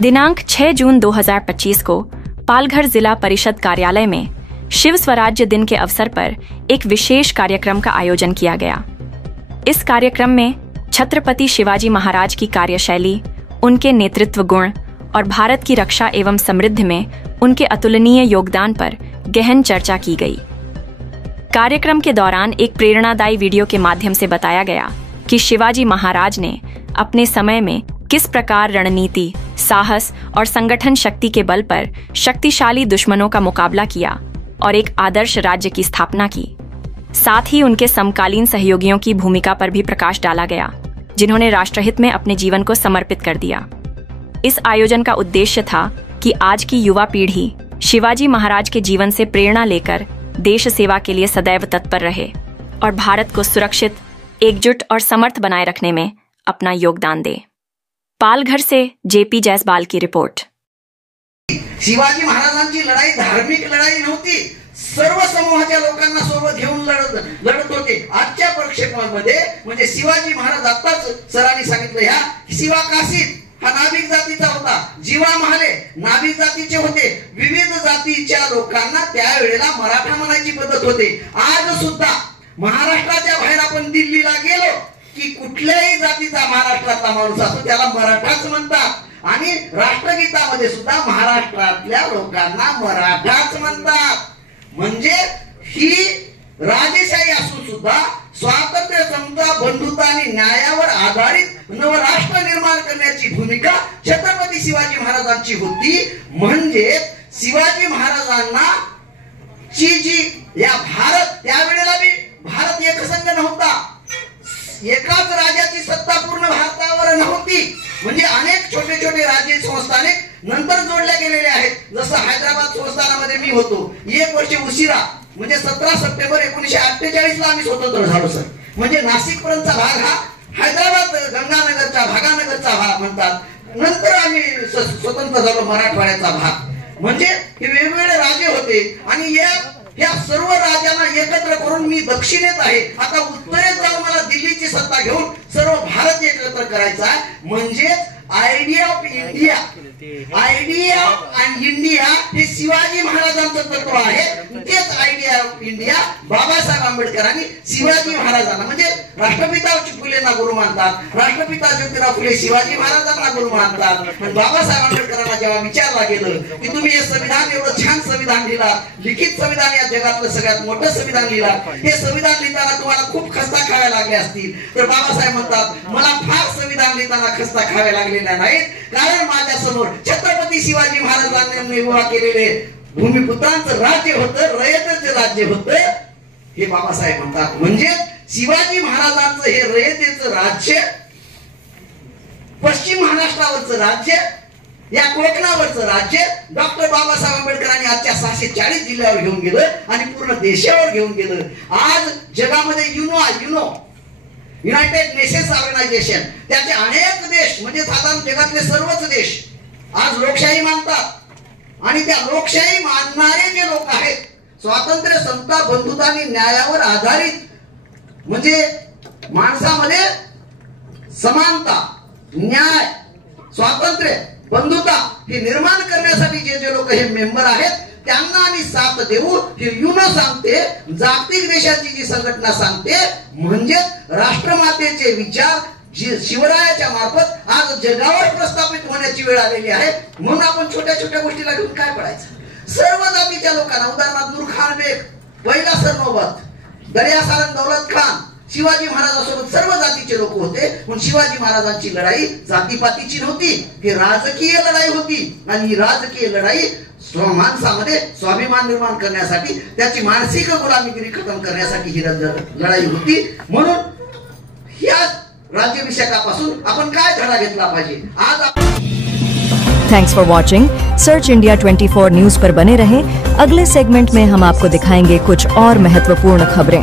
दिनांक 6 जून 2025 को पालघर जिला परिषद कार्यालय में शिव स्वराज्य दिन के अवसर पर एक विशेष कार्यक्रम का आयोजन किया गया। इस कार्यक्रम में छत्रपति शिवाजी महाराज की कार्यशैली, उनके नेतृत्व गुण और भारत की रक्षा एवं समृद्धि में उनके अतुलनीय योगदान पर गहन चर्चा की गई। कार्यक्रम के दौरान एक प्रेरणादायी वीडियो के माध्यम से बताया गया कि शिवाजी महाराज ने अपने समय में किस प्रकार रणनीति, साहस और संगठन शक्ति के बल पर शक्तिशाली दुश्मनों का मुकाबला किया और एक आदर्श राज्य की स्थापना की। साथ ही उनके समकालीन सहयोगियों की भूमिका पर भी प्रकाश डाला गया, जिन्होंने राष्ट्रहित में अपने जीवन को समर्पित कर दिया। इस आयोजन का उद्देश्य था कि आज की युवा पीढ़ी शिवाजी महाराज के जीवन से प्रेरणा लेकर देश सेवा के लिए सदैव तत्पर रहे और भारत को सुरक्षित, एकजुट और समर्थ बनाए रखने में अपना योगदान दे। पालघर से जेपी जायसवाल की रिपोर्ट। शिवाजी महाराजांची लढाई धार्मिक लढाई नव्हती, सर्व समूहाच्या लोकांना सोबत घेऊन लढत होते। आजच्या प्रक्षेपणामध्ये म्हणजे शिवाजी महाराज आताच सरांनी सांगितलं, ह्या शिवा काशीद हा नाभिक जातीचा होता, जीवा महाले नाभिक जातीचे होते। विविध जातीच्या लोकांना त्यावेळेला मराठा म्हणायची पद्धत होते। आज सुद्धा महाराष्ट्राच्या बाहेर आपण दिल्लीला गेलो की कुठल्याही जातीचा महाराष्ट्रातला माणूस असतो त्याला मराठाच म्हणतात आणि राष्ट्रगीतामध्ये सुद्धा महाराष्ट्रातल्या लोकांना मराठाच म्हणतात। म्हणजे ही राजेशाही असून सुद्धा स्वातंत्र्य, समता, बंधुता आणि न्यायावर आधारित नवराष्ट्र निर्माण करण्याची भूमिका छत्रपती शिवाजी महाराजांची होती। म्हणजे शिवाजी महाराजांना जी या भारत, त्यावेळेला भी भारत एकसंघ नव्हता, एकाच राजाची सत्ता पूर्ण भारतावर नव्हती। म्हणजे अनेक छोटे छोटे राज्य संस्थाने नंतर जोडल्या गेलेले आहेत। जसं हैदराबाद संस्थानामध्ये मी होतो 1 वर्ष उशिरा, म्हणजे 17 सप्टेंबर 1948 ला आम्ही स्वतंत्र झालो सर। म्हणजे नाशिक पर्यंतचा भाग हा हैदराबाद गंगानगरचा भागानगरचा भाग म्हणतात। नंतर आम्ही स्वतंत्र झालो मराठवाड्याचा भाग। म्हणजे हे वेगवेगळे राज्य होते आणि या सर्व राज्यांना एकत्र करून मी दक्षिणेत आहे, आता उत्तरेत जाऊन मला दिल्लीची सत्ता घेऊन सर्व भारत एकत्र करायचा आहे। म्हणजे idea of India, idea of India हे शिवाजी महाराजांचं तत्व आहे। तेच आयडिया ऑफ इंडिया बाबासाहेब आंबेडकरांनी शिवाजी महाराजांना, म्हणजे राष्ट्रपिता फुलेंना गुरु मानतात, राष्ट्रपिता ज्योतिराव फुले शिवाजी महाराजांना गुरु मानतात। पण बाबासाहेब आंबेडकरांना जेव्हा विचारला गेलं की तुम्ही हे संविधान, एवढं छान संविधान लिहिला, लिखित संविधान, या जगातलं सगळ्यात मोठं संविधान लिहिला, हे संविधान लिहिताना तुम्हाला खूप खस्ता खाव्या लागल्या असतील, तर बाबासाहेब म्हणतात मला फार संविधान लिहिताना खस्ता खाव्या लागलेल्या नाहीत, कारण माझ्या समोर छत्रपती शिवाजी महाराजांनी उभा केलेले भूमिपुत्रांचं राज्य होतं, रयतेचं राज्य होतं, हे बाबासाहेब म्हणतात। म्हणजे शिवाजी महाराजांचं हे रयतेचं राज्य, पश्चिम महाराष्ट्रावरचं राज्य, या कोकणावरचं राज्य डॉक्टर बाबासाहेब आंबेडकरांनी आजच्या 640 जिल्ह्यावर घेऊन गेलं आणि पूर्ण देशावर घेऊन गेलं। आज जगामध्ये युनायटेड नेशन्स ऑर्गनायझेशन, त्याचे अनेक देश, म्हणजे साधारण जगातले सर्वच देश आज लोकशाही मानतात आणि त्या लोकशाही मानणारे जे लोक आहेत, स्वातंत्र्य, समता, बंधुता आणि न्यायावर आधारित, म्हणजे माणसामध्ये समानता, न्याय, स्वातंत्र्य, बंधुता हे निर्माण करण्यासाठी जे लोक हे मेंबर आहेत त्यांना आम्ही साथ देऊ, हे युनो सांगते, जागतिक देशाची जी संघटना सांगते। म्हणजे राष्ट्रमातेचे विचार शिवरायाच्या मार्फत आज जगावर प्रस्थापित होण्याची वेळ आलेली आहे। म्हणून आपण छोट्या छोट्या गोष्टीला घेऊन काय पडायचं। सर्व जातीच्या लोकांना, उदाहरणार्थ नूरखान बेग, पहिला सरनौबत, दर्या सारंग दौलत खान, शिवाजी महाराजांसोबत सर्व जातीचे लोक होते। पण शिवाजी महाराजांची लढाई जातीपातीची नव्हती, ही राजकीय लढाई होती आणि ही राजकीय लढाई माणसामध्ये स्वाभिमान निर्माण करण्यासाठी, त्याची मानसिक गुलामीगिरी खतम करण्यासाठी ही लढाई होती। म्हणून या राज्याभिषेकापासून आपण काय धडा घेतला पाहिजे आज। Thanks for watching. Search India 24 news पर बने रहें। अगले सेगमेंट में हम आपको दिखाएंगे कुछ और महत्वपूर्ण खबरें।